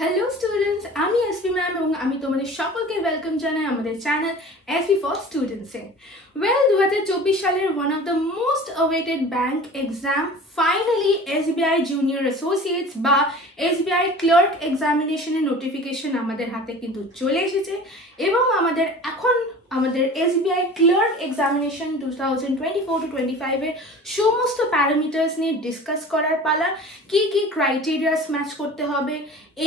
Hello students, আমি SP ma'am এবং আমি তোমাদের সকলকে ওয়েলকাম জানাই আমাদের channel SP for students A. Well 2024 সালের one of the most awaited bank exam finally SBI junior associates বা এসবিআই ক্লার্ক এক্সামিনেশনের নোটিফিকেশন আমাদের হাতে কিন্তু চলে এসেছে এবং আমাদের এসবিআই ক্লার্ক এক্সামিনেশন 2024-25 এর সমস্ত প্যারামিটার্স নিয়ে ডিসকাস করার পালা। কি কি ক্রাইটেরিয়াস ম্যাচ করতে হবে,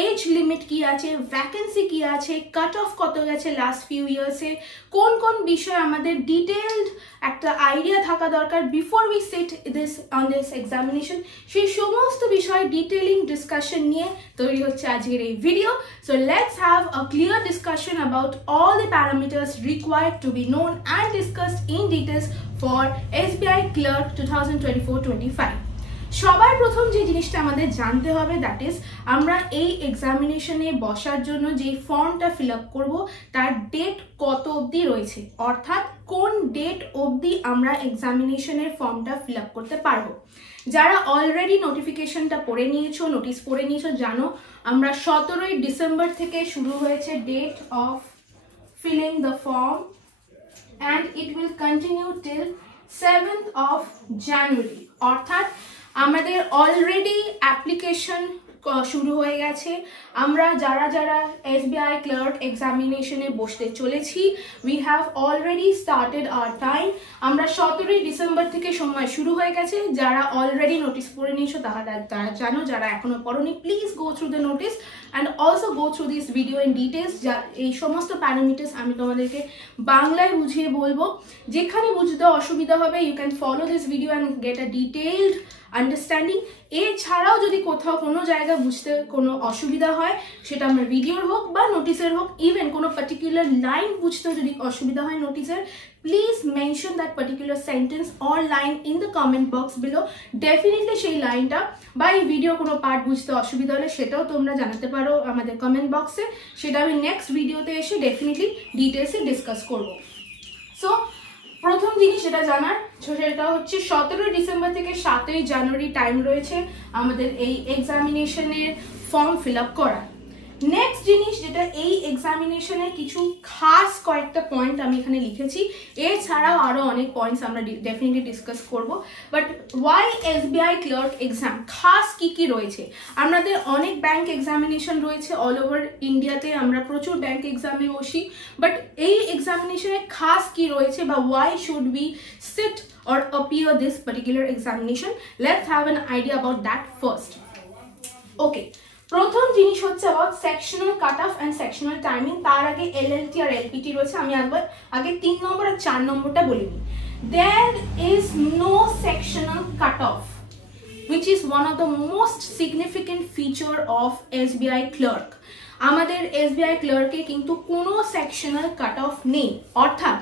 এজ লিমিট কি আছে, ভ্যাকেন্সি কি আছে, কাট অফ কত গেছে লাস্ট ফিউ ইয়ার্সে, কোন কোন বিষয় আমাদের ডিটেইলড একটা আইডিয়া থাকা দরকার before we seat this examination, সেই সমস্ত বিষয় ডিটেইলিং ডিসকাশন নিয়ে তৈরি হচ্ছে আজকের এই video. So let's have a clear discussion about all the parameters required to be known and discussed in details for SBI Clerk 2024-25. সবার প্রথম যে জিনিসটা আমাদের জানতে হবে দ্যাট ইজ আমরা এই এক্সামিনেশনে বসার জন্য যে ফর্মটা ফিল আপ করবো তার ডেট কত অবধি রয়েছে, অর্থাৎ কোন ডেট অবধি আমরা এক্সামিনেশনের ফর্মটা ফিল আপ করতে পারবো। যারা অলরেডি নোটিফিকেশনটা পড়ে নিয়েছো, নোটিশ পড়ে নিয়েছো, জানো আমরা 17ই ডিসেম্বর থেকে শুরু হয়েছে date of filling the form and it will continue till 7th of January. অর্থাৎ আমাদের অলরেডি অ্যাপ্লিকেশন শুরু হয়ে গেছে। আমরা যারা যারা এসবিআই ক্লার্ক এক্সামিনেশনে বসতে চলেছি, we have already started our time. আমরা 17ই ডিসেম্বর থেকে সময় শুরু হয়ে গেছে। যারা অলরেডি নোটিস পড়ে নিয়েছো তারা জানো, যারা এখনো পড়োনি please go through the notice and also go through this video in details. এই সমস্ত প্যারামিটার্স আমি তোমাদেরকে বাংলায় বুঝিয়ে বলবো, যেখানে বুঝতে অসুবিধা হবে you can follow this video and get a detailed understanding. এছাড়াও যদি কোথাও কোনো জায়গা বুঝতে কোনো অসুবিধা হয়, সেটা আমার ভিডিওর হোক বা নোটিসের হোক, ইভেন কোনো পার্টিকুলার লাইন বুঝতেও যদি অসুবিধা হয় নোটিসের, please mention that particular sentence or line in the comment box below. Definitely সেই লাইনটা বা এই ভিডিও কোনো পার্ট বুঝতে অসুবিধা হলে সেটাও তোমরা জানাতে পারো আমাদের কমেন্ট বক্সে, সেটা আমি নেক্সট ভিডিওতে এসে ডেফিনেটলি ডিটেলসে ডিসকাস করবো। সো প্রথম জিনিস যেটা জানার সেটা হচ্ছে 17 ডিসেম্বর থেকে 7ই জানুয়ারি টাইম রয়েছে আমাদের এই এক্সামিনেশনের ফর্ম ফিল আপ করা। নেক্সট জিনিস যেটা এই এক্সামিনেশনের কিছু খাস কয়েকটা পয়েন্ট আমি এখানে লিখেছি, এছাড়াও আরও অনেক পয়েন্টস আমরা ডেফিনেটলি ডিসকাস করব। But why SBI clerk exam, খাস কি কি রয়েছে? আমাদের অনেক ব্যাংক এক্সামিনেশন রয়েছে অল ওভার ইন্ডিয়াতে, আমরা প্রচুর ব্যাংক এক্সামে বসি, বাট এই এক্সামিনেশনে খাস কি রয়েছে বা why should we seat or appear this particular examination? Let's have an idea about that first. Okay, প্রথম জিনিস হচ্ছে about sectional cutoff and sectional timing। তার আগে LLT আর LPT রয়েছে, আমি আগে 3 নম্বর আর 4 নম্বরটা বলে নিই। There is no sectional cutoff, which is one of the most significant feature of SBI Clerk. আমাদের SBI ক্লার্কে কিন্তু কোনো সেকশনাল কাট অফ নেই, অর্থাৎ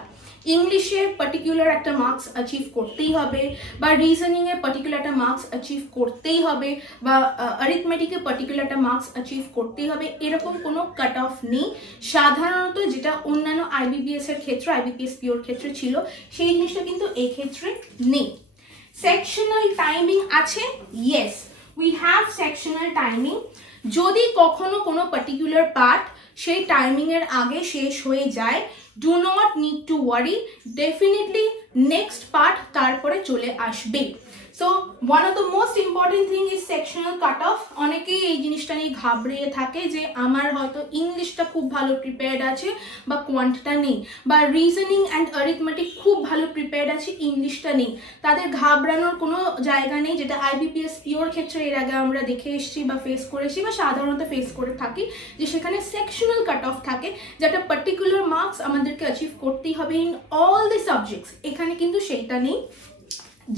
ইংলিশে পার্টিকুলার একটা মার্কস অ্যাচিভ করতেই হবে, বা রিজনিংয়ে পার্টিকুলার একটা মার্কস অ্যাচিভ করতেই হবে, বা অ্যারিথমেটিকে পার্টিকুলার একটা মার্কস অ্যাচিভ করতেই হবে, এরকম কোনো কাট অফ নেই। সাধারণত যেটা অন্যান্য আইবিপিএস এর ক্ষেত্রে, আইবিপিএস পিওর ক্ষেত্রে ছিল, সেই জিনিসটা কিন্তু এই ক্ষেত্রে নেই। সেকশনাল টাইমিং আছে, yes we have sectional timing. যদি কখনো কোনো পার্টিকুলার পার্ট সেই টাইমিংয়ের আগে শেষ হয়ে যায়, do not need to worry, definitely next part তারপরে চলে আসবে। So one of the most important thing is sectional cut off. অনেকেই এই জিনিসটা নিয়ে ঘাবড়িয়ে থাকে যে আমার হয়তো ইংলিশটা খুব ভালো প্রিপেয়ার্ড আছে বা কোয়ান্টটা নেই, বা রিজনিং অ্যান্ড অ্যারিথমেটিক খুব ভালো প্রিপেয়ার্ড আছে, ইংলিশটা নেই। তাদের ঘাবড়ানোর কোনো জায়গা নেই, যেটা আইবিপিএস পিওর ক্ষেত্রে এর আগে আমরা দেখে এসেছি বা ফেস করেছি বা সাধারণত ফেস করে থাকি, যে সেখানে সেকশনাল কাট অফ থাকে, যেটা পার্টিকুলার মার্কস আমাদেরকে অ্যাচিভ করতেই হবে ইন অল দি সাবজেক্টস। এখানে কিন্তু সেইটা নেই।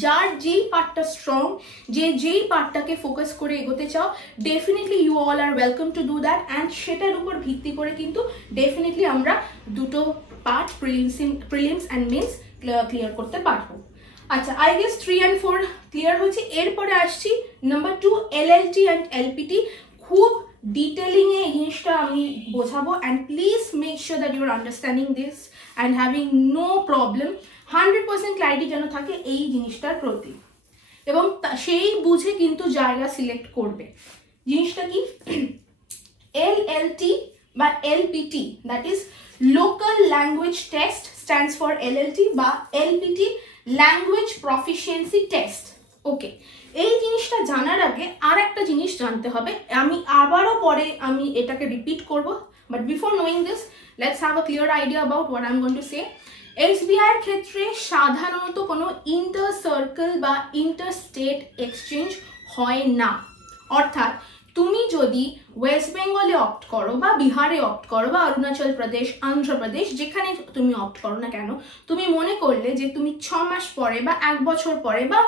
যার যেই পার্টটা স্ট্রং, যেই পার্টটাকে ফোকাস করে এগোতে চাও, definitely you all are welcome to do that, and সেটার উপর ভিত্তি করে কিন্তু ডেফিনেটলি আমরা দুটো part prelims and mains clear করতে পারবো। আচ্ছা, আই গেস 3 and 4 ক্লিয়ার হয়েছে। এরপরে আসছি নাম্বার 2, LLT অ্যান্ড LPT। খুব ডিটেলিং এ এই জিনিসটা আমি বোঝাবো, and please make sure that you are understanding this and having no problem. 100% clarity যেন থাকে এই জিনিসটার প্রতি, এবং সেই বুঝে কিন্তু জায়গা সিলেক্ট করবে। জিনিসটা কি, LLT বা LPT, that is Local Language Test stands for LLT বা LPT Language Proficiency Test. ওকে, এই জিনিসটা জানার আগে আর একটা জিনিস জানতে হবে, আমি আবারও পরে আমি এটাকে রিপিট করব, but before knowing this let's have a clear idea about what I am going to say. SBI এর ক্ষেত্রে সাধারণত কোনো ইন্টার সার্কেল বা ইন্টার স্টেট এক্সচেঞ্জ হয় না। অর্থাৎ তুমি যদি ওয়েস্ট বেঙ্গলে অপ্ট করো বা বিহারে অপ্ট করো বা অরুণাচল প্রদেশ, অন্ধ্রপ্রদেশ, যেখানে তুমি অপ্ট করো না কেন, তুমি মনে করলে যে তুমি 6 মাস পরে বা 1 বছর পরে বা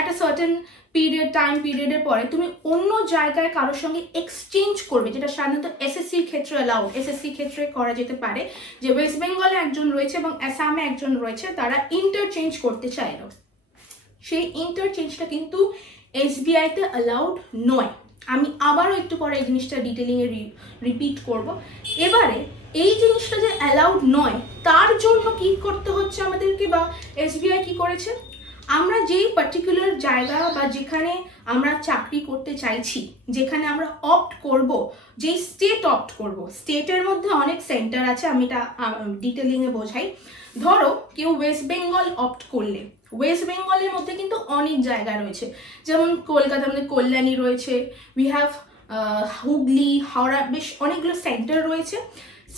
একটা সার্টেন টাইম পিরিয়ডের পরে তুমি অন্য জায়গায় কারোর সঙ্গে এক্সচেঞ্জ করবে, যেটা সাধারণত এসএসসির ক্ষেত্রে অ্যালাউড। এসএসসির ক্ষেত্রে করা যেতে পারে যে ওয়েস্ট বেঙ্গলে একজন রয়েছে এবং আসামে একজন রয়েছে, তারা ইন্টারচেঞ্জ করতে চাইলো, সেই ইন্টারচেঞ্জটা কিন্তু এসবিআইতে অ্যালাউড নয়। আমি আবারও একটু পরে এই জিনিসটা ডিটেলিংয়ে রিপিট করব। এবারে এই জিনিসটা যে অ্যালাউড নয়, তার জন্য কি করতে হচ্ছে আমাদেরকে, বা এসবিআই কি করেছে, আমরা যেই পার্টিকুলার জায়গা বা যেখানে আমরা চাকরি করতে চাইছি, যেখানে আমরা অপ্ট করব, যেই স্টেট অপ্ট করব, স্টেটের মধ্যে অনেক সেন্টার আছে, আমি এটা ডিটেলিংয়ে বোঝাই। ধরো কেউ ওয়েস্ট বেঙ্গল অপ্ট করলে, ওয়েস্ট বেঙ্গলের মধ্যে কিন্তু অনেক জায়গা রয়েছে, যেমন কলকাতার মধ্যে কল্যাণী রয়েছে, উই হ্যাভ হুগলি, হাওড়া, বেশ অনেকগুলো সেন্টার রয়েছে।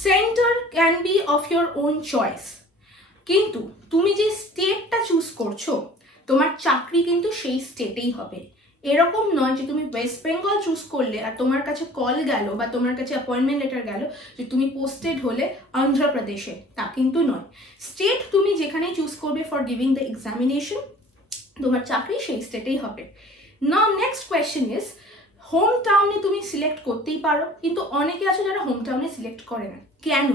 Centre can be of your own choice, কিন্তু তুমি যে স্টেটটা চুজ করছো, তোমার চাকরি কিন্তু সেই স্টেটেই হবে। এরকম নয় যে তুমি ওয়েস্ট বেঙ্গল চুজ করলে আর তোমার কাছে কল গেল বা তোমার কাছে অ্যাপয়েন্টমেন্ট লেটার গেল যে তুমি পোস্টেড হলে অন্ধ্রপ্রদেশে, তা কিন্তু নয়। স্টেট তুমি যেখানে চুজ করবে ফর গিভিং দ্য এক্সামিনেশন, তোমার চাকরি সেই স্টেটেই হবে। নাও নেক্সট কোয়েশ্চেন ইজ, হোম টাউনে তুমি সিলেক্ট করতেই পারো, কিন্তু অনেকে আছে যারা হোম টাউনে সিলেক্ট করে না। কেন?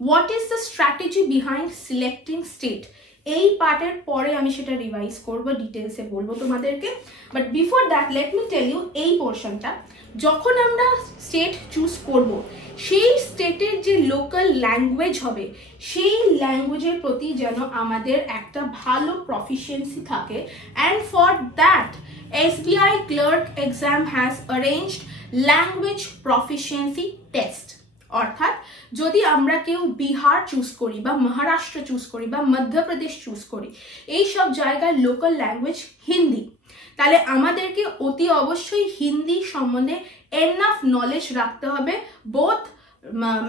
What is the strategy behind selecting state? এই পার্টের পরে আমি সেটা রিভাইজ করব, ডিটেলসে বলবো তোমাদেরকে। But before that let me tell you এই পোর্শনটা, যখন আমরা স্টেট চুজ করব, সেই স্টেটের যে লোকাল ল্যাঙ্গুয়েজ হবে, সেই ল্যাঙ্গুয়েজের প্রতি যেন আমাদের একটা ভালো প্রফিসিয়েন্সি থাকে। And for that SBI Clerk Exam has arranged Language Proficiency Test. অর্থাৎ যদি আমরা কেউ বিহার চুজ করি বা মহারাষ্ট্র চুজ করি বা মধ্যপ্রদেশ চুজ করি, এই সব জায়গার লোকাল ল্যাঙ্গুয়েজ হিন্দি, তাহলে আমাদেরকে অতি অবশ্যই হিন্দি সম্বন্ধে এনাফ নলেজ রাখতে হবে, বোথ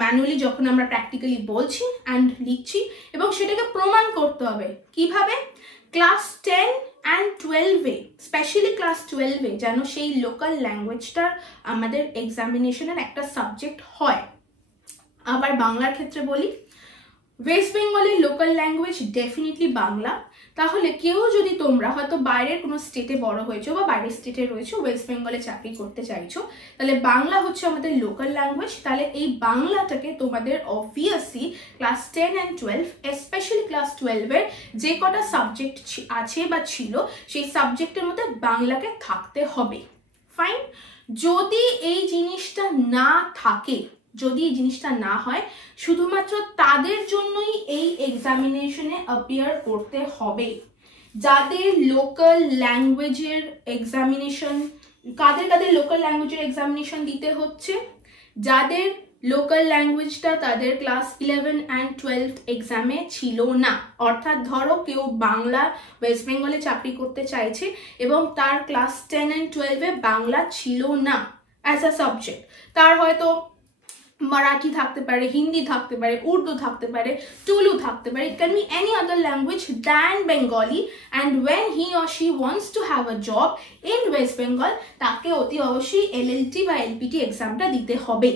ম্যানুয়ালি যখন আমরা প্র্যাকটিক্যালি বলছি অ্যান্ড লিখছি, এবং সেটাকে প্রমাণ করতে হবে কিভাবে, ক্লাস 10 and 12-এ, স্পেশালি ক্লাস 12-এ যেন সেই লোকাল ল্যাঙ্গুয়েজটার আমাদের এক্সামিনেশনের একটা সাবজেক্ট হয়। আবার বাংলার ক্ষেত্রে বলি, ওয়েস্ট বেঙ্গলের লোকাল ল্যাঙ্গুয়েজ ডেফিনেটলি বাংলা। তাহলে কেউ যদি, তোমরা হয়তো বাইরের কোনো স্টেটে বড় হয়েছো বা বাইরের স্টেটে রয়েছো, ওয়েস্ট বেঙ্গলে চাকরি করতে চাইছো, তাহলে বাংলা হচ্ছে আমাদের লোকাল ল্যাঙ্গুয়েজ। তাহলে এই বাংলাটাকে তোমাদের obviously class 10 and 12, specially class 12-এর যে কটা সাবজেক্ট আছে বা ছিল, সেই সাবজেক্টের মধ্যে বাংলাকে থাকতে হবে। ফাইন। যদি এই জিনিসটা না থাকে, যদি এই জিনিসটা না হয়, শুধুমাত্র তাদের জন্যই এই এক্সামিনেশনে অ্যাপিয়ার করতে হবে যাদের লোকাল ল্যাঙ্গুয়েজের এক্সামিনেশন, কাদের লোকাল ল্যাঙ্গুয়েজের এক্সামিনেশন দিতে হচ্ছে, যাদের লোকাল ল্যাঙ্গুয়েজটা তাদের ক্লাস 11 and 12 এক্সামে ছিল না। অর্থাৎ ধরো কেউ বাংলা ওয়েস্ট বেঙ্গলে চাকরি করতে চাইছে এবং তার ক্লাস 10 and 12-এ বাংলা ছিল না অ্যাজ আ সাবজেক্ট, তার হয়তো মারাঠি থাকতে পারে, হিন্দি থাকতে পারে, উর্দু থাকতে পারে, টুলু থাকতে পারে, it can be any other language than Bengali, and when he or she wants to have a job in West Bengal, তাকে অতি অবশ্যই LLT বা LPT এক্সামটা দিতে হবে।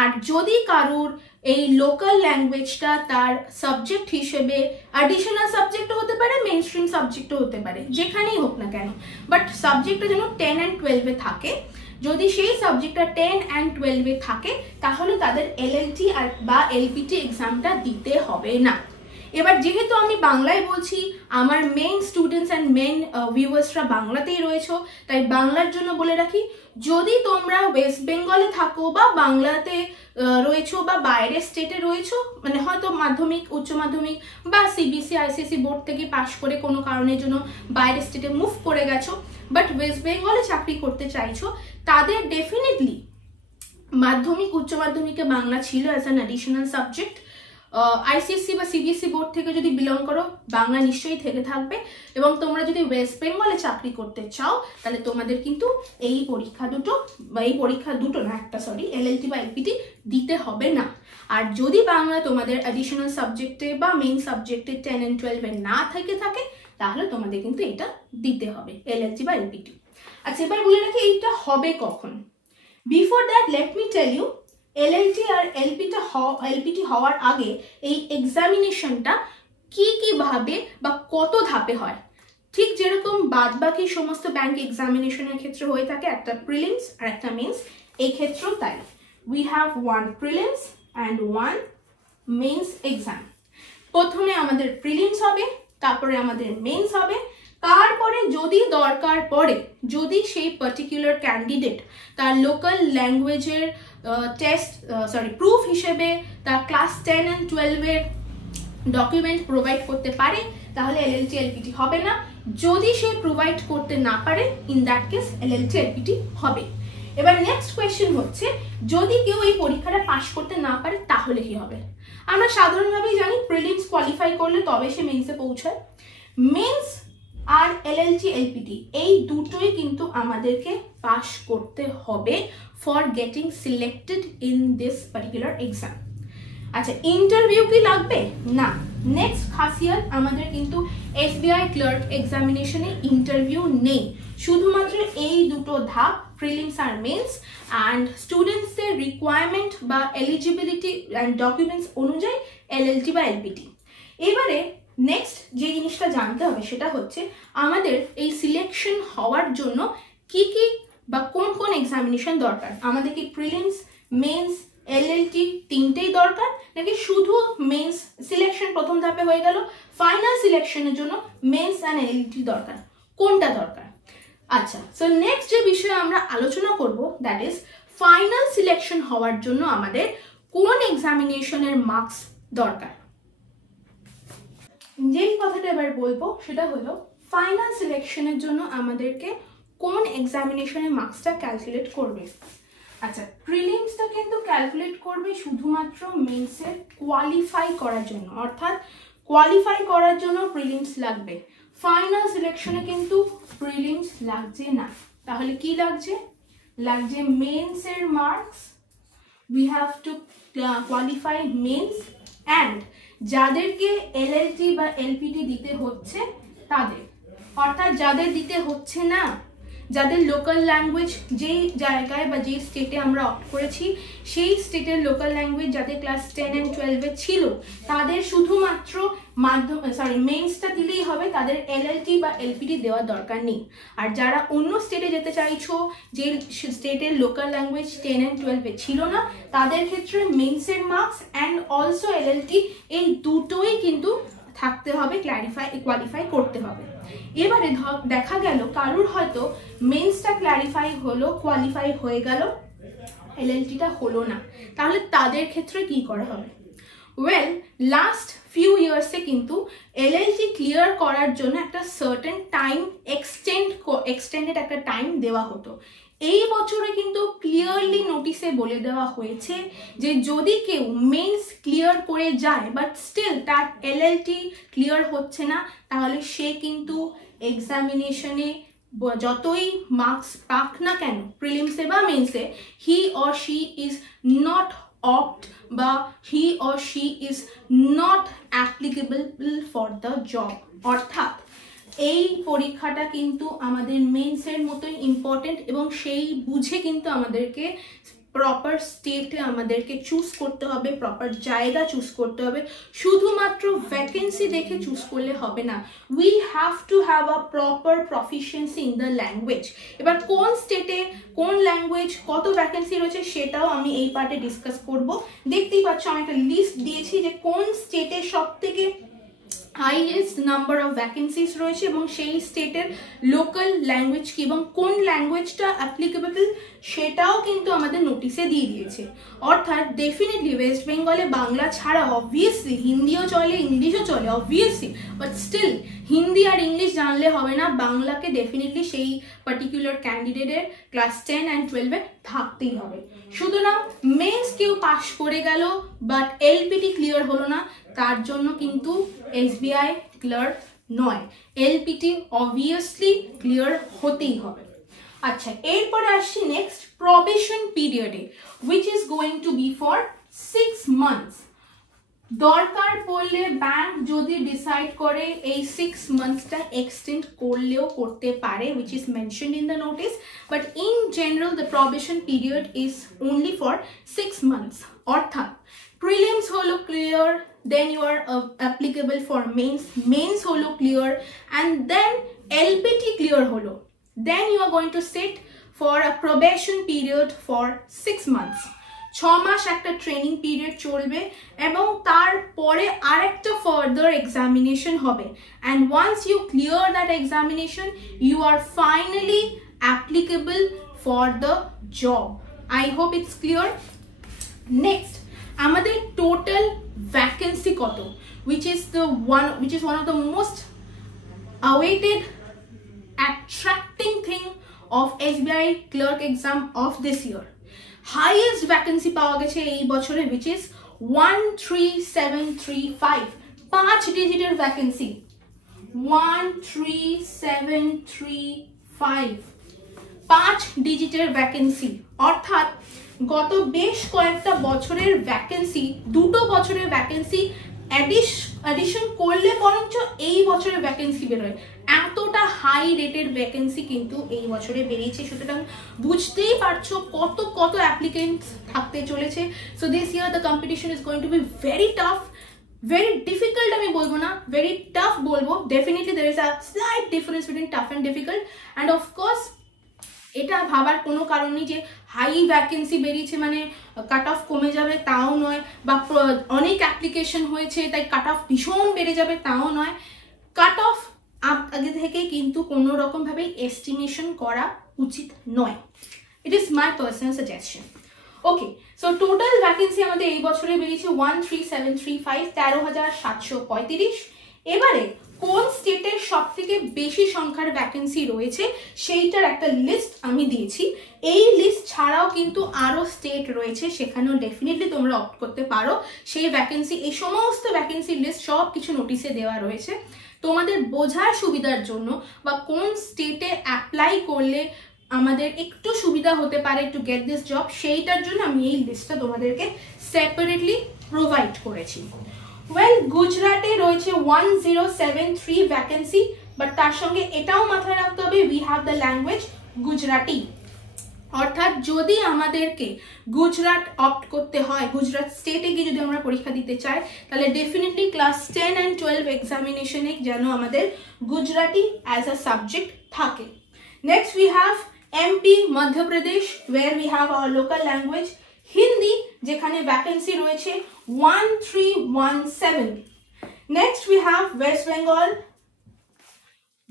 আর যদি কারোর এই লোকাল ল্যাঙ্গুয়েজটা তার সাবজেক্ট হিসেবে অ্যাডিশনাল সাবজেক্টও হতে পারে, মেইন স্ট্রিম সাবজেক্টও হতে পারে, যেখানেই হোক না কেন, বাট সাবজেক্টটা যেন 10 and 12-এ থাকে। যদি সেই সাবজেক্টটা 10 and 12-এ থাকে, তাহলে তাদের LLT বা LPT এক্সামটা দিতে হবে না। এবার যেহেতু আমি বাংলায় বলছি, আমার মেইন স্টুডেন্টস অ্যান্ড মেইন ভিউয়ার্সরা বাংলাতেই রয়েছে, তাই বাংলার জন্য বলে রাখি, যদি তোমরা ওয়েস্ট বেঙ্গলে থাকো বা বাংলাতে রয়েছো বা বাইরের স্টেটে রয়েছো, মানে হয়তো মাধ্যমিক, উচ্চ মাধ্যমিক বা CBSE ICSE বোর্ড থেকে পাশ করে কোনো কারণের জন্য বাইরের স্টেটে মুভ করে গেছো, বাট ওয়েস্ট বেঙ্গলে চাকরি করতে চাইছো, তাদের ডেফিনেটলি মাধ্যমিক উচ্চ মাধ্যমিকে বাংলা ছিল as an additional subject. ICSE বা সিবিএসসি বোর্ড থেকে যদি বিলং করো বাংলা নিশ্চয়ই থেকে থাকবে, এবং তোমরা যদি ওয়েস্ট বেঙ্গলে চাকরি করতে চাও তাহলে তোমাদের কিন্তু এই পরীক্ষা দুটো না একটা এলএলটি বা এলপিটি দিতে হবে না। আর যদি বাংলা তোমাদের অ্যাডিশনাল সাবজেক্টে বা মেইন সাবজেক্টে 10 and 12 না থেকে থাকে তাহলে তোমাদের কিন্তু এটা দিতে হবে এলএলটি বা এলপিটি। আচ্ছা, এবার বলে রাখি এইটা হবে কখন। Before that let me tell you LLT আর এলপিটি হওয়ার আগে এই এক্সামিনেশনটা কি ভাবে বা কত ধাপে হয়, ঠিক যেরকম বাদবাকি সমস্ত ব্যাংক এক্সামিনেশনের ক্ষেত্রে হয়ে থাকে একটা প্রিলিমস আর একটা মেন্স, এই ক্ষেত্রেও তাই। We have one prelims and one men's exam. প্রথমে আমাদের প্রিলিমস হবে, তারপরে আমাদের মেন্স হবে, তারপরে যদি দরকার পড়ে, যদি সেই পার্টিকুলার ক্যান্ডিডেট তার লোকাল ল্যাঙ্গুয়েজের প্রুফ হিসেবে তার ক্লাস 10 and 12 এর ডকুমেন্ট প্রোভাইড করতে পারে তাহলে এলএলটি এলপিটি হবে না। যদি সে প্রোভাইড করতে না পারে ইন দ্যাট কেস এলএলটি এলপিটি হবে। এবার নেক্সট কোয়েশ্চেন হচ্ছে, যদি কেউ এই পরীক্ষাটা পাশ করতে না পারে তাহলে কি হবে? আমরা সাধারণভাবেই জানি প্রিলিমস কোয়ালিফাই করলে তবে সে মেন্সে পৌঁছায়। মেন্স আর এলএলটি এলপিটি এই দুটোই কিন্তু আমাদেরকে পাস করতে হবে for getting selected in this particular exam. আচ্ছা, ইন্টারভিউ কি লাগবে? না। নেক্সট খাসিয়াত, আমাদের কিন্তু এসবিআই ক্লার্ক এক্সামিনেশনে ইন্টারভিউ নেই, শুধুমাত্র এই দুটো ধাপ প্রিলিমস আর মেন্স, অ্যান্ড স্টুডেন্টসদের রিকোয়ারমেন্ট বা এলিজিবিলিটি অ্যান্ড ডকুমেন্টস অনুযায়ী এলএলটি বা এলপিটি। এবারে নেক্সট যে জিনিসটা জানতে হবে সেটা হচ্ছে আমাদের এই সিলেকশন হওয়ার জন্য কি বা কোন এক্সামিনেশন দরকার। আমাদের কি প্রিলিমস, মেন্স, এলএলটি তিনটেই দরকার, নাকি শুধু মেন্স সিলেকশন প্রথম ধাপে হয়ে গেল, ফাইনাল সিলেকশনের জন্য মেন্স অ্যান্ড এলএলটি দরকার? কোনটা দরকার? আচ্ছা, সো নেক্সট যে বিষয়ে আমরা আলোচনা করব দ্যাট ইজ ফাইনাল সিলেকশন হওয়ার জন্য আমাদের কোন এক্সামিনেশনের মার্কস দরকার। যেই কথাটা এবার বলবো সেটা হলো ফাইনাল সিলেকশনের জন্য আমাদেরকে কোন এক্সামিনেশনের মার্কসটা ক্যালকুলেট করবে। আচ্ছা, প্রিলিমসটা কিন্তু ক্যালকুলেট করবে শুধুমাত্র মেন্সে কোয়ালিফাই করার জন্য, অর্থাৎ কোয়ালিফাই করার জন্য প্রিলিমস লাগবে। ফাইনাল সিলেকশনে কিন্তু প্রিলিমস লাগছে না। তাহলে কি লাগছে? লাগছে মেন্সের marks. We have to qualify mains, and যাদেরকে এলএলটি বা এলপিটি দিতে হচ্ছে তাদের, অর্থাৎ যাদের দিতে হচ্ছে না, যাদের লোকাল ল্যাঙ্গুয়েজ যেই জায়গায় বা যেই স্টেটে আমরা অপ্ট করেছি সেই স্টেটের লোকাল ল্যাঙ্গুয়েজ যাদের ক্লাস 10 and 12 ছিল তাদের শুধুমাত্র মেন্সটা দিলেই হবে, তাদের এলএলটি বা এলপিটি দেওয়ার দরকার নেই। আর যারা অন্য স্টেটে যেতে চাইছো, যে স্টেটের লোকাল ল্যাঙ্গুয়েজ 10 and 12 ছিল না, তাদের ক্ষেত্রে মেন্সের মার্কস অ্যান্ড অলসো এলএলটি এই দুটোই কিন্তু থাকতে হবে, কোয়ালিফাই করতে হবে। এবারে দেখা গেল কারুর হয়তো মেন্সটা কোয়ালিফাই হয়ে গেল, এলএলটিটা হলো না, তাহলে তাদের ক্ষেত্রে কি করা হবে? ওয়েল, লাস্ট ফিউ ইয়ার্সে কিন্তু এলএলটি ক্লিয়ার করার জন্য একটা সার্টেন টাইম এক্সটেন্ডেড একটা টাইম দেওয়া হতো। এই বছরে কিন্তু ক্লিয়ারলি নোটিশে বলে দেওয়া হয়েছে যে যদি কেউ মেন্স ক্লিয়ার করে যায় বাট স্টিল তার এলএলটি ক্লিয়ার হচ্ছে না, তাহলে সে কিন্তু এক্সামিনেশনে যতই মার্কস পাক না কেন প্রিলিমসে বা মেন্সে, he or she is not opt বা he or she is not applicable for the job। অর্থাৎ এই পরীক্ষাটা কিন্তু আমাদের মেন্সের মতোই ইম্পর্টেন্ট, এবং সেই বুঝে কিন্তু আমাদেরকে প্রপার স্টেটে আমাদেরকে চুজ করতে হবে, প্রপার জায়গা চুজ করতে হবে। শুধুমাত্র ভ্যাকেন্সি দেখে চুজ করলে হবে না, we have to have a proper proficiency in the language. এবার কোন স্টেটে কোন ল্যাঙ্গুয়েজ কত ভ্যাকেন্সি রয়েছে সেটাও আমি এই পার্টে ডিসকাস করব। দেখতেই পাচ্ছ আমি একটা লিস্ট দিয়েছি যে কোন স্টেটে সব থেকে হাইয়েস্ট নাম্বার অফ ভ্যাকেন্সিস রয়েছে এবং সেই স্টেটের লোকাল ল্যাঙ্গুয়েজ কি এবং কোন ল্যাঙ্গুয়েজটা অ্যাপ্লিকেবল সেটাও কিন্তু আমাদের নোটিশে দিয়ে দিয়েছে। অর্থাৎ ডেফিনেটলি ওয়েস্ট বেঙ্গলে বাংলা ছাড়া অবভিয়াসলি হিন্দিও চলে, ইংলিশও চলে অবভিয়াসলি, বাট স্টিল হিন্দি আর ইংলিশ জানলে হবে না, বাংলাকে ডেফিনেটলি সেই পার্টিকুলার ক্যান্ডিডেটের ক্লাস 10 অ্যান্ড 12-এ থাকতেই হবে। সুতরাং মেন্স কেউ পাস করে গেল বাট এলপিটি ক্লিয়ার হলো না, তার জন্য কিন্তু এসবিআই ক্লার্ক নয়, এলপিটি অবভিয়াসলি ক্লিয়ার হতেই হবে। আচ্ছা, এরপরে আসছি নেক্সট প্রবেশন পিরিয়ডে, which is going to be for 6 months. দরকার পড়লে ব্যাংক যদি ডিসাইড করে এই 6 মান্থসটা এক্সটেন্ড করলেও করতে পারে, which is mentioned in the notice, but in general the probation period is only for 6 months. অর্থাৎ prelims হলো clear, then you are applicable for mains হলো clear, and then LPT clear হলো, then you are going to sit for a probation period for 6 months. 6 মাস একটা training period চলবে এবং তারপরে আরেকটা further examination হবে, and once you clear that examination you are finally applicable for the job. I hope it's clear. Next, আমাদের total vacancy কত, which is one of the most awaited attracting thing of SBI clerk exam of this year. Highest vacancy পাওয়া গেছে এই বছরে, which is 13735, 5 ডিজিটের vacancy, 13735, 5 ডিজিটের vacancy. অর্থাৎ গত বেশ কয়েকটা বছরের ভ্যাকেন্সি, 2 বছরের ভ্যাকেন্সি অ্যাডিশন করলে বরঞ্চ এই বছরের ভ্যাকেন্সি বেরোয়, এতটা হাই রেটেড ভ্যাকেন্সি কিন্তু এই বছরে বেরিয়েছে। সুতরাং বুঝতেই পারছো কত কত অ্যাপ্লিকেন্টস থাকতে চলেছে। So this year the competition is going to be very tough, very difficult আমি বলবো না, ভেরি টাফ বলবো। Definitely there is a slight difference between tough and difficult, and of course এটা ভাবার কোনো কারণ নেই যে হাই ভ্যাকেন্সি বেরিয়েছে মানে কাট অফ কমে যাবে, তাও নয়, বা অনেক অ্যাপ্লিকেশন হয়েছে তাই কাট অফ ভীষণ বেড়ে যাবে, তাও নয়। কাট অফ আগে থেকে কিন্তু কোনো রকমভাবেই এস্টিমেশন করা উচিত নয়। It is my personal suggestion. Okay, so total vacancy আমাদের এই বছরে বেরিয়েছে 13735, 13,735। এবারে কোন স্টেটের সব থেকে বেশি সংখ্যার ভ্যাকেন্সি রয়েছে সেইটার একটা লিস্ট আমি দিয়েছি। এই লিস্ট ছাড়াও কিন্তু আরো স্টেট রয়েছে, সেখানেও ডেফিনেটলি তোমরা অপ্ট করতে পারো। সেই ভ্যাকেন্সি, এই সমস্ত ভ্যাকেন্সি লিস্ট সব কিছু নোটিশে দেওয়া রয়েছে। তোমাদের বোঝার সুবিধার জন্য বা কোন স্টেটে অ্যাপ্লাই করলে আমাদের একটু সুবিধা হতে পারে টু গেট দিস জব, সেইটার জন্য আমি এই লিস্টটা তোমাদেরকে সেপারেটলি প্রোভাইড করেছি। ওয়েল, গুজরাটে রয়েছে 1073 ভ্যাকেন্সি, বাট তার সঙ্গে এটাও মাথায় রাখতে হবে we have the language Gujarati. অর্থাৎ যদি আমাদেরকে গুজরাট অপ্ট করতে হয়, গুজরাট স্টেটে গিয়ে যদি আমরা পরীক্ষা দিতে চাই, তাহলে ডেফিনেটলি ক্লাস 10 অ্যান্ড 12 এক্সামিনেশনে যেন আমাদের গুজরাটি অ্যাজ আ সাবজেক্ট থাকে। Next we have MP, Madhya Pradesh, where we have our local language Hindi, যেখানে ভ্যাকেন্সি রয়েছে 1317। Next we have West Bengal,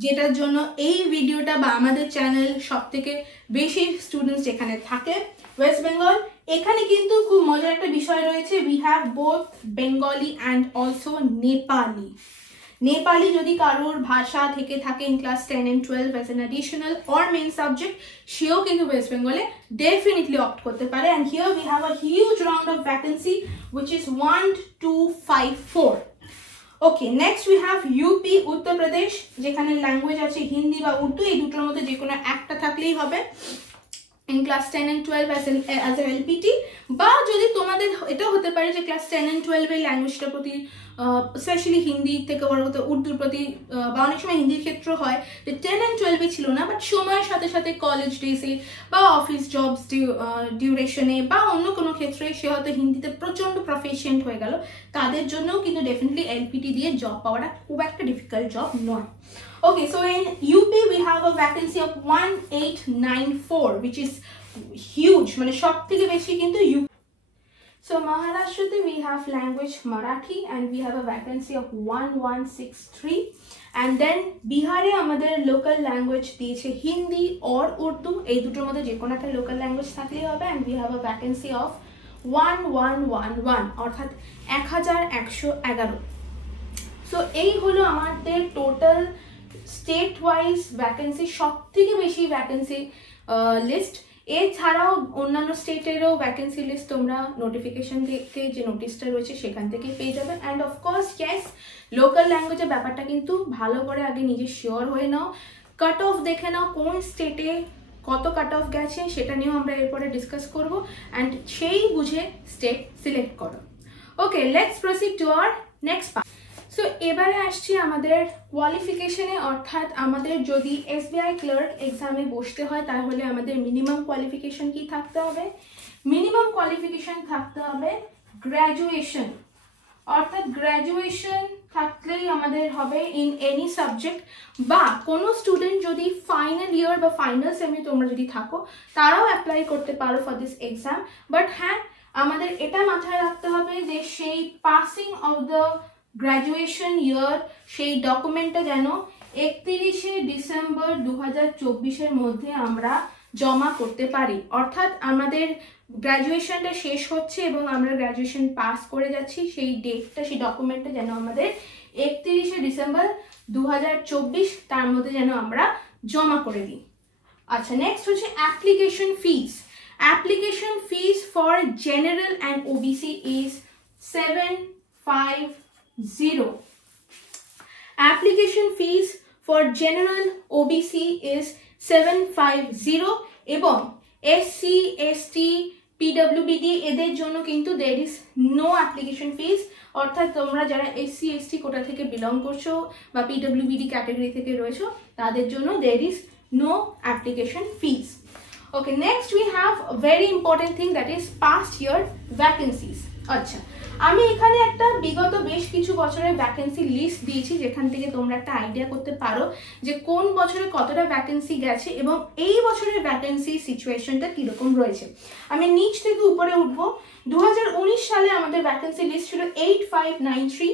যেটার জন্য এই ভিডিওটা বা আমাদের চ্যানেল সব থেকে বেশি স্টুডেন্টস যেখানে থাকে, ওয়েস্ট বেঙ্গল। এখানে কিন্তু খুব মজার একটা বিষয় রয়েছে, we have both Bengali and also Nepali. Nepali যদি কারোর ভাষা থেকে থাকে in class 10 and 12 as an additional or main subject, সেও কিন্তু ওয়েস্ট বেঙ্গলে ডেফিনেটলি অপ্ট করতে পারে। and here we have a huge round of vacancy which is 1254. Okay, next we have UP, Uttar Pradesh, যেখানে ল্যাঙ্গুয়েজ আছে হিন্দি বা উর্দু, এই দুটোর মধ্যে যে কোনো একটা থাকলেই হবে in class 10 and 12 as an LPT, বা যদি তোমাদের এটা হতে পারে যে ক্লাস 10 and 12 এর ল্যাঙ্গুয়েজটার প্রতি স্পেশালি হিন্দি থেকে বড় হতে উর্দুর প্রতি, বা অনেক সময় হিন্দির ক্ষেত্র হয় যে 10 and 12 ছিল না, বাট সময়ের সাথে সাথে কলেজ ডেসে বা অফিস জবস ডিউরেশনে বা অন্য কোনো ক্ষেত্রে সে হয়তো হিন্দিতে প্রচণ্ড প্রফিশিয়েন্ট হয়ে গেল, তাদের জন্যও কিন্তু ডেফিনেটলি এলপিটি দিয়ে জব পাওয়াটা খুব একটা ডিফিকাল্ট জব নয়। Okay, so in UP we have a vacancy of 1894, which is huge, মানে সব থেকে বেশি কিন্তু So Maharashtra we have language Marathi and we have a vacancy of 1163, and then Bihar আমাদের local language দিয়েছে Hindi or Urdu, এই দুটোর মধ্যে যে কোনো একটা local language থাকলেই হবে, and we have a vacancy of 1111 অর্থাৎ 1111। সো এই হলো আমাদের টোটাল স্টেট ওয়াইজ ভ্যাকেন্সি, সব থেকে বেশি ভ্যাকেন্সি লিস্ট। এছাড়াও অন্যান্য স্টেটেরও ভ্যাকেন্সি লিস্ট তোমরা নোটিফিকেশন থেকে যে নোটিশটা রয়েছে সেখান থেকে পেয়ে যাবে। অ্যান্ড অফকোর্স ইয়েস, লোকাল ল্যাঙ্গুয়েজের ব্যাপারটা কিন্তু ভালো করে আগে নিজে শিওর হয়ে নাও, কাট অফ দেখে নাও কোন স্টেটে কত কাট অফ গেছে, সেটা নিয়েও আমরা এরপরে ডিসকাস করবো, অ্যান্ড সেই বুঝে স্টেট সিলেক্ট করো। Okay, let's proceed to our next part. So এবারে আসছি আমাদের কোয়ালিফিকেশনে, অর্থাৎ আমাদের যদি SBI ক্লার্ক এক্সামে বসতে হয় তাহলে আমাদের মিনিমাম কোয়ালিফিকেশন কি থাকতে হবে? মিনিমাম কোয়ালিফিকেশন থাকতে হবে গ্র্যাজুয়েশন, অর্থাৎ গ্র্যাজুয়েশন থাকলেই আমাদের হবে ইন এনি সাবজেক্ট, বা কোনো স্টুডেন্ট যদি ফাইনাল ইয়ার বা ফাইনাল সেমে তোমরা যদি থাকো তারাও অ্যাপ্লাই করতে পারো ফর দিস এক্সাম। বাট হ্যাঁ, আমাদের এটা মাথায় রাখতে হবে যে সেই পাসিং অফ দ্য গ্র্যাজুয়েশন ইয়ার সেই ডকুমেন্টটা যেন 31শে ডিসেম্বর 2024-এর মধ্যে আমরা জমা করতে পারি। অর্থাৎ আমাদের গ্র্যাজুয়েশনটা শেষ হচ্ছে এবং আমরা গ্র্যাজুয়েশন পাস করে যাচ্ছি, সেই ডেটটা, সেই ডকুমেন্টটা যেন আমাদের 31শে ডিসেম্বর 2024 তার মধ্যে যেন আমরা জমা করে দিই। আচ্ছা, নেক্সট হচ্ছে application fees. Application fees for general and OBC is 750. Application fees for general OBC is 750 এবং SC, ST, PWBD এদের জন্য কিন্তু there is no application fees, অর্থাৎ তোমরা যারা SC, ST কোটা থেকে বিলং করছো বা PWBD ক্যাটাগরি থেকে রয়েছো তাদের জন্য there is no application fees. Okay, next we have a very important thing, that is past year vacancies. আচ্ছা, আমি এখানে একটা বিগত বেশ কিছু বছরের ভ্যাকেন্সি লিস্ট দিয়েছি যেখান থেকে তোমরা একটা আইডিয়া করতে পারো যে কোন বছরে কতটা ভ্যাকেন্সি গেছে এবং এই বছরের ভ্যাকেন্সি সিচুয়েশনটা কিরকম রয়েছে। আমি নিচ থেকে উপরে উঠবো। 2019 সালে আমাদের ভ্যাকেন্সি লিস্ট ছিল 8593,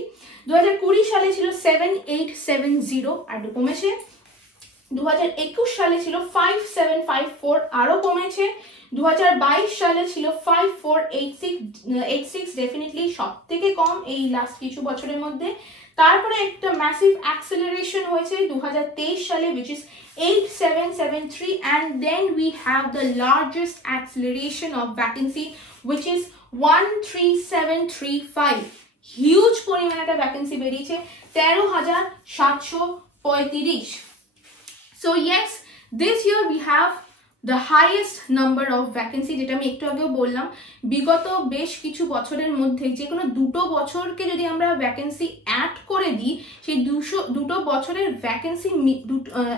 2020 সালে ছিল 7870, আর কমেছে। 2021 সালে ছিল 5754, আরো কমেছে। 2022 সালে ছিল 5486, ডেফিনেটলি সব থেকে কম এই লাস্ট কিছু বছরের মধ্যে। তারপরে একটা ম্যাসিভ অ্যাক্সেলারেশন হয়েছে 2023 সালে, which is 8773, and then we have the largest acceleration of vacancy, which is 13735. Huge পরিমাণে একটা ভ্যাকেন্সি বেরিয়েছে, 13735। So yes, this year we have the highest number of vacancy, যেটা আমি একটু আগেও বললাম। বিগত বেশ কিছু বছরের মধ্যে যে কোনো দুটো বছরকে যদি আমরা ভ্যাকেন্সি অ্যাড করে দিই, সেই দুটো বছরের ভ্যাকেন্সি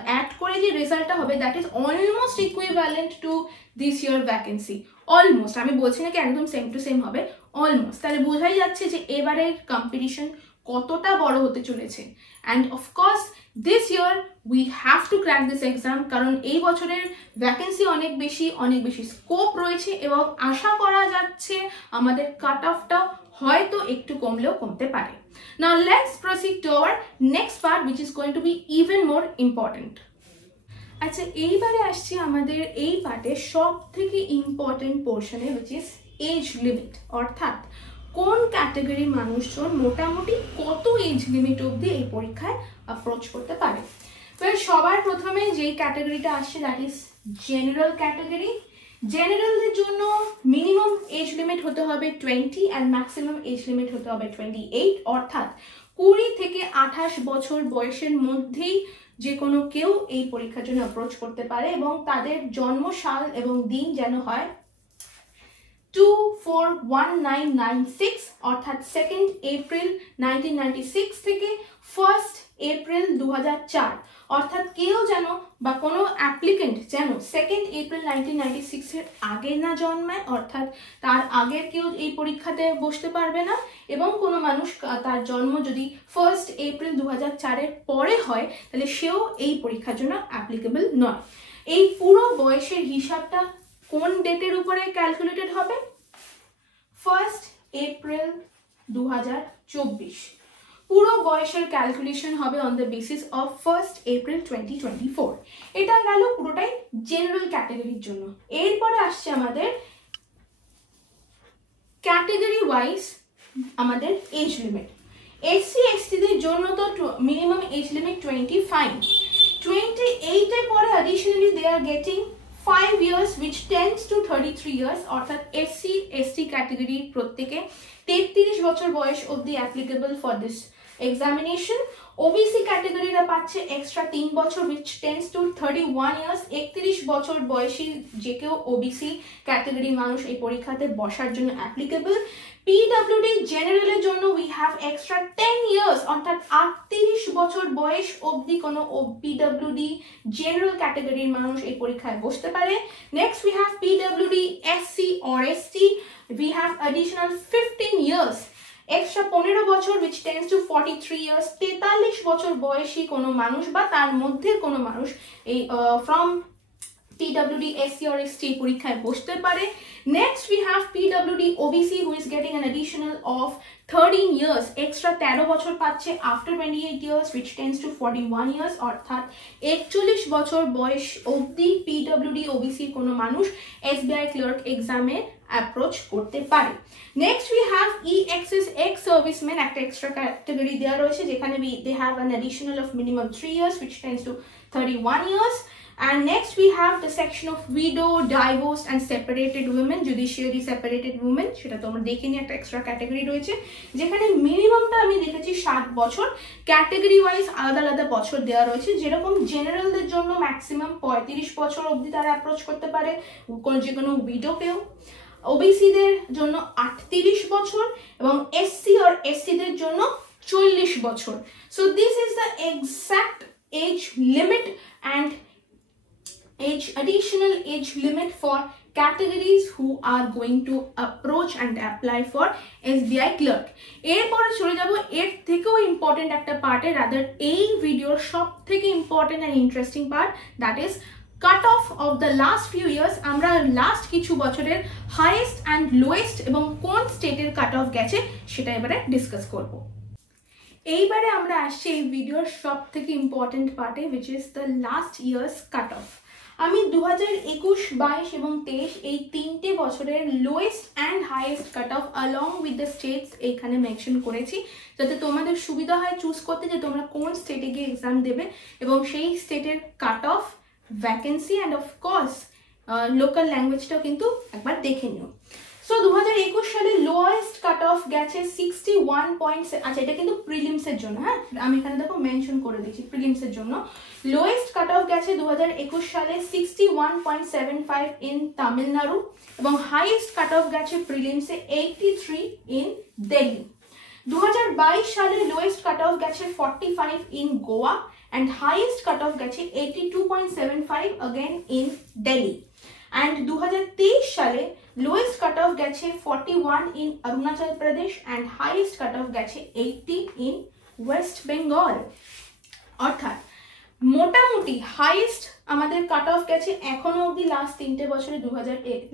অ্যাড করে যে রেজাল্টটা হবে, that is almost equivalent to this year vacancy. Almost, আমি বলছি না কি একদম সেম টু সেম হবে, অলমোস্ট। তাহলে বোঝাই যাচ্ছে যে এবারের কম্পিটিশন কতটা বড় হতে চলেছে। And of course this year we have two crack this exam, কারণ এই বছরের ভ্যাকেন্সি অনেক বেশি স্কোপ রয়েছে এবং আশা করা যাচ্ছে আমাদের কাট অফটা হয়তো একটু কমলেও কমতে পারে। Now let's proceed to our next part, which is going to be even more important. আচ্ছা, এইবারে আসছি আমাদের এই পার্টে সব থেকে ইম্পর্টেন্ট পোর্শনে, which is এজ লিমিট, অর্থাৎ কোন ক্যাটাগরির মানুষজন মোটামুটি কত এজ লিমিট অবধি এই পরীক্ষায় অ্যাপ্রোচ করতে পারে। সবার প্রথমে যেই ক্যাটাগরিটা আসছে, দ্যাট ইজ জেনারেল ক্যাটাগরি। জেনারেলদের জন্য মিনিমাম এজ লিমিট হতে হবে 20 অ্যান্ড ম্যাক্সিমাম এজ লিমিট হতে হবে 28, অর্থাৎ 20 থেকে 28 বছর বয়সের মধ্যেই যে কোনো কেউ এই পরীক্ষার জন্য অ্যাপ্রোচ করতে পারে এবং তাদের জন্ম সাল এবং দিন যেন হয় 241996, অর্থাৎ 2nd এপ্রিল 1996 থেকে 1st এপ্রিল 2004, অর্থাৎ কেউ যেন বা কোনো অ্যাপ্লিকেন্ট যেন 2nd এপ্রিল 1996 এর আগে না জন্মায়, অর্থাৎ তার আগের কেউ এই পরীক্ষাতে বসতে পারবে না, এবং কোনো মানুষ তার জন্ম যদি 1st এপ্রিল 2004 এর পরে হয় তাহলে সেও এই পরীক্ষার জন্য অ্যাপ্লিকেবল নয়। এই পুরো বয়সের হিসাবটা কোন ডেটের উপরে ক্যালকুলেটেড হবে? 1 এপ্রিল 2024। পুরো বয়সের ক্যালকুলেশন হবে on the basis of 1 April 2024। এটা গেল পুরোটাই জেনারেল ক্যাটাগরির জন্য। এরপরে আসছে আমাদের ক্যাটাগরি ওয়াইজ আমাদের এজ লিমিট। এসসি এসটিদের জন্য তো মিনিমাম এজ লিমিট 25, 28 এর পরে additionally they are getting 5 years which tends to 33 years, অর্থাৎ এসসি এসটি ক্যাটাগরির প্রত্যেকে 33 বছর বয়স অবধি applicable for this examination. OBC ক্যাটাগরিরা পাচ্ছে এক্সট্রা 3 বছর which tends to 31 years। 31 বছর বয়সী যে কেউ ওবিসি ক্যাটাগরির মানুষ এই পরীক্ষাতে বসার জন্য অ্যাপ্লিকেবল। পিডব্লিউডি জেনারেলের জন্য উই হ্যাভ এক্সট্রা 10 years, অর্থাৎ 38 বছর বয়স অবধি কোনো পিডব্লিউডি জেনারেল ক্যাটাগরির মানুষ এই পরীক্ষায় বসতে পারে। Next we have PWD SC or ST, we have additional 15 years, extra 15 বছর which tends to 43 years। 43 বছর বয়সী কোনো মানুষ বা তার মধ্যে কোনো মানুষ এই from PWD SC or ST পরীক্ষায় বসতে পারে। Next we have PWD OBC who is getting an additional of 13 years, extra 13 বছর পাচ্ছে after 28 years which tends to 41 years, অর্থাৎ 41 বছর বয়স অবধি PWD OBC কোনো মানুষ SBI ক্লার্ক এক্সামে অ্যাপ্রোচ করতে পারে। Next we have EXS ex servicemen, একটা এক্সট্রা ক্যাটাগরি দেওয়া রয়েছে যেখানে they have an additional of minimum 3 years which tends to 31 years। And next we have the section of widow, divorced and separated women, judiciary separated women, সেটা তো আমরা দেখিনি, একটা extra category রয়েছে যেখানে মিনিমামটা আমি দেখেছি 7 বছর। ক্যাটাগরি ওয়াইজ আলাদা আলাদা বছর দেওয়া রয়েছে, যেরকম জেনারেলদের জন্য ম্যাক্সিমাম 35 বছর অবধি তারা অ্যাপ্রোচ করতে পারে যে কোনো উইডোকেও, ওবিসিদের জন্য 38 বছর এবং এসসি আর এসটিদের জন্য 40 বছর। So this is the exact age limit and additional age limit for categories who are going to approach and apply for SBI clerk। এরপরে চলে যাব এর থেকেও ইম্পর্টেন্ট একটা পার্টে, রাদার এই ভিডিওর সব থেকে important and interesting part, that is cut off of the last few years. আমরা লাস্ট কিছু বছরের হাইয়েস্ট অ্যান্ড লোয়েস্ট এবং কোন স্টেটের কাট অফ গেছে সেটা এবারে ডিসকাস করব। এইবারে আমরা আসছি এই ভিডিওর সব থেকে ইম্পর্টেন্ট পার্টে, which is the last years cut off. আমি 2021, 22 এবং 23 এই 3টে বছরের lowest and highest cut off along with the states এইখানে মেনশন করেছি, যাতে তোমাদের সুবিধা হয় চুজ করতে যে তোমরা কোন স্টেটে গিয়ে এক্সাম দেবে এবং সেই স্টেটের cut off, vacancy and of course local ল্যাঙ্গুয়েজটাও কিন্তু একবার দেখে নিও। সো 2021 সালে লোয়েস্ট কাট অফ গেছে 61. আচ্ছা, এটা কিন্তু প্রিলিমসের জন্য, হ্যাঁ আমি এখানে দেখো মেনশন করে দিচ্ছি প্রিলিমসের জন্য। লোয়েস্ট কাট অফ গেছে 2021 সালে 61.75 ইন তামিলনাড়ু এবং হাইয়েস্ট কাট অফ গেছে প্রিলিমসে 83 ইন দিল্লি। 2022 সালে লোয়েস্ট কাট অফ গেছে 45 in Goa and highest cut off গেছে 82.75 again in Delhi। and 2023 সালে lowest cut off গেছে 41 in Arunachal Pradesh and highest cut off গেছে 80 in West Bengal। অর্থাৎ মোটামুটি হাইয়েস্ট আমাদের কাট অফ গেছে এখনো অবধি লাস্ট 3টে বছরে,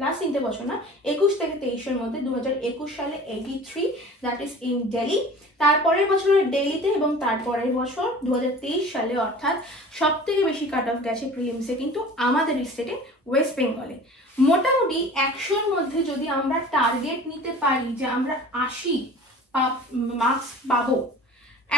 লাস্ট 3টে বছর না, 21 থেকে 23 এর মধ্যে 2021 সালে 83, দ্যাট ইজ ইন দিল্লি। তারপরের বছরে দিল্লিতে এবং তারপরের বছর 2023 সালে অর্থাৎ সব থেকে বেশি কাট অফ গেছে প্রিলিমসে কিন্তু আমাদের স্টেটে ওয়েস্ট বেঙ্গলে। মোটামুটি 100-র মধ্যে যদি আমরা টার্গেট নিতে পারি যে আমরা 80 মার্কস পাবো,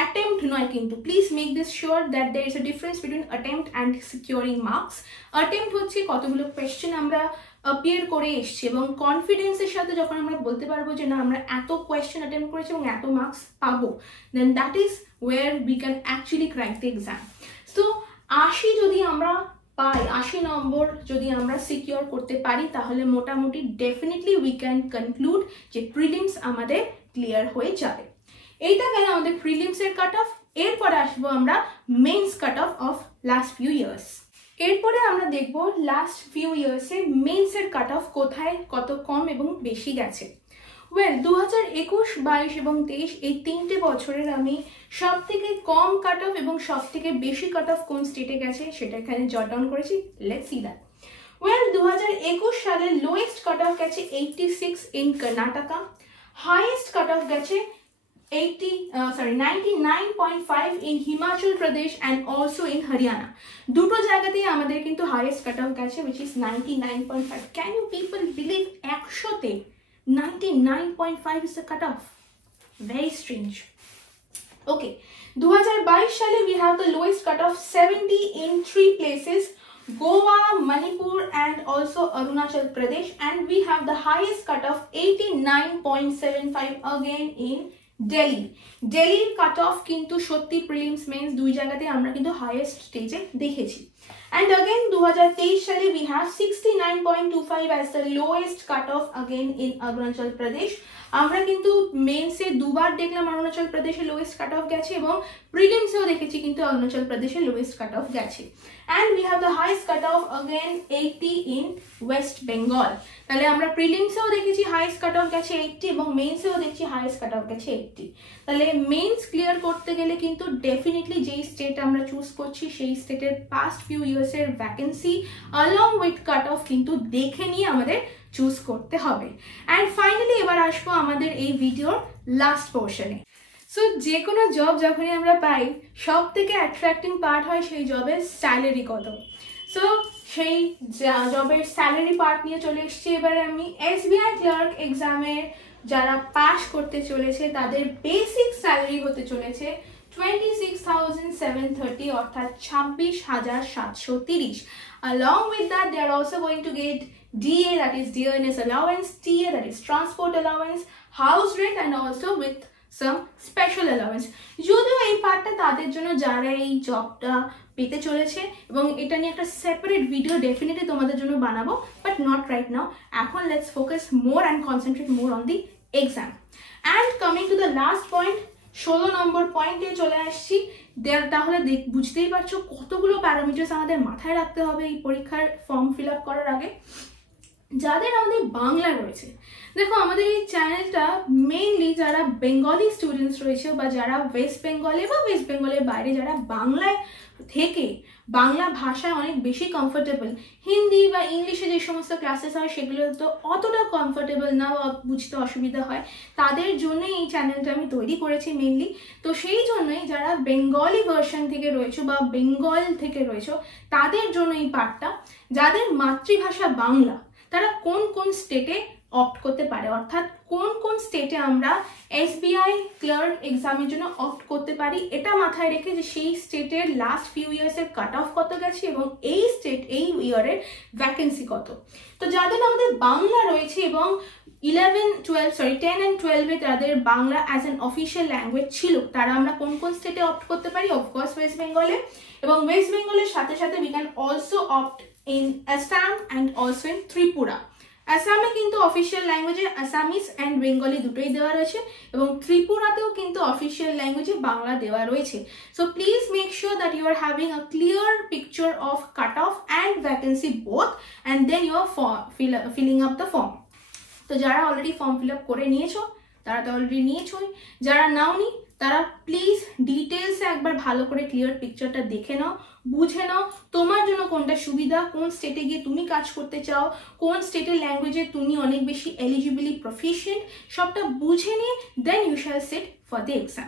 attempt নয় কিন্তু, please make this sure that there is a difference between attempt and securing marks. attempt হচ্ছে কতগুলো কোয়েশ্চেন আমরা অ্যাপিয়ার করে এসছি এবং কনফিডেন্সের সাথে যখন আমরা বলতে পারবো যে না আমরা এত কোয়েশ্চেন অ্যাটেম্প করেছি এবং এত মার্কস পাবো, then that is where we can actually crack the exam. So 80 যদি আমরা পাই, 80 নম্বর যদি আমরা সিকিউর করতে পারি, তাহলে মোটামুটি ডেফিনেটলি উই ক্যান কনক্লুড যে প্রিলিমস আমাদের ক্লিয়ার হয়ে যাবে। এইটা গেল আমাদের প্রিলিমসের কাট অফ। এরপরে আসবো আমরা means cut off of last few years. এরপরে আমরা দেখব লাস্ট ফিউ ইয়ার্সে মেইনসের কাট অফ কোথায় কত কম এবং বেশি গেছে। ওয়েল 2021, 22 এবং 23 এই 3টে বছরের আমি সব থেকে কম কাট অফ এবং সব থেকে বেশি কাট অফ কোন স্টেটে গেছে সেটা এখানে জট ডাউন করেছি। Let's see that. ওয়েল 2021 সালে লোয়েস্ট কাট অফ গেছে 86 in Karnataka, highest cut off গেছে 99.5 in Himachal Pradesh and also in Haryana. দুটো জায়গাতেই আমাদের কিন্তু highest cut off গেছে which is 99.5. Can you people believe 100তে 99.5 is the cut off? Very strange. Okay, 2022 সালে we have the lowest cut off 70 in 3 places, Goa, Manipur and also Arunachal Pradesh, and we have the highest cut off 89.75 again in Delhi. Delhiর cut off কিন্তু সত্যি prelims men's দুই জায়গাতে আমরা কিন্তু highest স্টেজে দেখেছি। And again 2023 সালে we have 69.25 as the lowest cut off again in Arunachal Pradesh. আমরা কিন্তু মেন্সে দুবার দেখলাম অরুণাচল প্রদেশে লোয়েস্ট কাট অফ গেছে এবং প্রিলিমসেও দেখেছি কিন্তু অরুণাচল প্রদেশে লোয়েস্ট কাট অফ গেছে। And we have the highest cut off again 80 in West Bengal. তাহলে আমরা প্রিলিমসেও দেখেছি হাইয়েস্ট কাট অফ গেছে 80 এবং মেন্সেও দেখছি হাইয়েস্ট কাট অফ গেছে 80। তাহলে মেন্স ক্লিয়ার করতে গেলে কিন্তু ডেফিনেটলি যেই স্টেট আমরা চুজ করছি সেই স্টেটের পাস্ট ফিউ ইয়ার্সের vacancy along with cut off কিন্তু দেখে নিয়ে আমাদের চুজ করতে হবে। অ্যান্ড ফাইনালি এবার আসবো আমাদের এই ভিডিওর লাস্ট পোর্শনে। সো যে কোনো জব যখনই আমরা পাই সব থেকে অ্যাট্রাক্টিং পার্ট হয় সেই জবের স্যালারি কত। সো সেই জবের স্যালারি পার্ট নিয়ে চলে এসেছি এবারে আমি। SBI ক্লার্ক এক্সামের যারা পাস করতে চলেছে তাদের বেসিক স্যালারি হতে চলেছে 26,730 অর্থাৎ 26,730। Along with that they are also going to get DA, that is dearness allowance, TA, that is transport allowance, house rent and also with some special allowance. যদিও এই পার্টটা তাদের জন্য যারা এই জবটা পেতে চলেছে এবং এটা নিয়ে একটা সেপারেট ভিডিও ডেফিনেটলি তোমাদের জন্য বানাবো, বাট নট রাইট নাও। এখন let's focus more and concentrate more on the exam. And coming to the last point, 16 number পয়েন্টে চলে আসছি। তাহলে বুঝতেই পারছো কতগুলো প্যারামিটার্স আমাদের মাথায় রাখতে হবে এই পরীক্ষার ফর্ম ফিল আপ করার আগে। যাদের আমাদের বাংলা রয়েছে, দেখো আমাদের এই চ্যানেলটা মেইনলি যারা বেঙ্গলি স্টুডেন্টস রয়েছে বা যারা ওয়েস্ট বেঙ্গলে বা ওয়েস্ট বেঙ্গলের বাইরে যারা বাংলায় থেকে বাংলা ভাষায় অনেক বেশি কমফোর্টেবল, হিন্দি বা ইংলিশে যে সমস্ত ক্লাসেস হয় সেগুলো তো অতটা কমফোর্টেবল না বা বুঝতে অসুবিধা হয়, তাদের জন্যই এই চ্যানেলটা আমি তৈরি করেছি মেইনলি। তো সেই জন্যই যারা বেঙ্গলি ভার্সন থেকে রয়েছে বা বেঙ্গল থেকে রয়েছে তাদের জন্য এই পার্টটা। যাদের মাতৃভাষা বাংলা তারা কোন কোন স্টেটে অপ্ট করতে পারে, অর্থাৎ কোন কোন স্টেটে আমরা SBI ক্লার্ক এক্সামের জন্য অপ্ট করতে পারি, এটা মাথায় রেখে যে সেই স্টেটের লাস্ট ফিউ ইয়ার্সের কাট অফ কত গেছে এবং এই স্টেট এই ইয়ারের ভ্যাকেন্সি কত। তো যাদের আমাদের বাংলা রয়েছে এবং 10 and 12 তাদের Bangla as an official language ছিল, তারা আমরা কোন কোন স্টেটে অপ্ট করতে পারি, অফকোর্স ওয়েস্ট বেঙ্গলে, এবং ওয়েস্ট বেঙ্গলের সাথে সাথে we can also opt in Assam and also in Tripura. আসামে কিন্তু অফিসিয়াল ল্যাঙ্গুয়েজে আসামিস অ্যান্ড বেঙ্গলি দুটোই দেওয়া রয়েছে এবং ত্রিপুরাতেও কিন্তু অফিসিয়াল ল্যাঙ্গুয়েজে বাংলা দেওয়া রয়েছে। So please make sure that you are having a clear picture of cut off and vacancy both and then you are filling up the form. তো যারা অলরেডি ফর্ম ফিল আপ করে নিয়েছো তারা তো অলরেডি নিয়েছোই, যারা নাওনি তারা প্লিজ ডিটেলসে একবার ভালো করে ক্লিয়ার পিকচারটা দেখে নাও, বুঝে নাও তোমার জন্য কোনটা সুবিধা, কোন স্টেটে গিয়ে তুমি কাজ করতে চাও, কোন স্টেটের ল্যাঙ্গুয়েজে তুমি অনেক বেশি এলিজিবলি প্রফিশিয়েন্ট, সবটা বুঝে নিয়ে then you shall sit for the exam.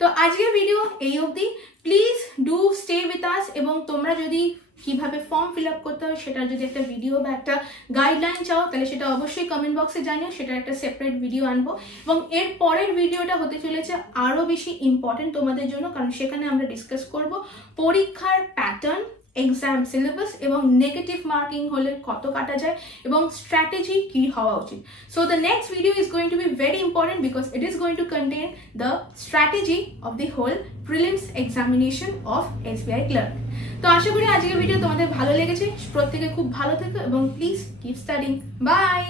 তো আজকের ভিডিও এই অবধি। Please do stay with us এবং তোমরা যদি কিভাবে ফর্ম ফিল আপ করতে হয় সেটার যদি একটা ভিডিও বা একটা গাইডলাইন চাও তাহলে সেটা অবশ্যই কমেন্ট বক্সে জানিও, সেটার একটা সেপারেট ভিডিও আনবো। এবং এর পরের ভিডিওটা হতে চলেছে আরও বেশি ইম্পর্টেন্ট তোমাদের জন্য, কারণ সেখানে আমরা ডিসকাস করব পরীক্ষার প্যাটার্ন, এক্সাম সিলেবাস এবং নেগেটিভ মার্কিং হলে কত কাটা যায় এবং স্ট্র্যাটেজি কি হওয়া উচিত। So the next video is going to be very important because it is going to contain the strategy of the whole prelims examination of SBI clerk. তো আশা করি আজকের ভিডিও তোমাদের ভালো লেগেছে, প্রত্যেকে খুব ভালো থেকো এবং প্লিজ কিপ স্টাডিং। বাই।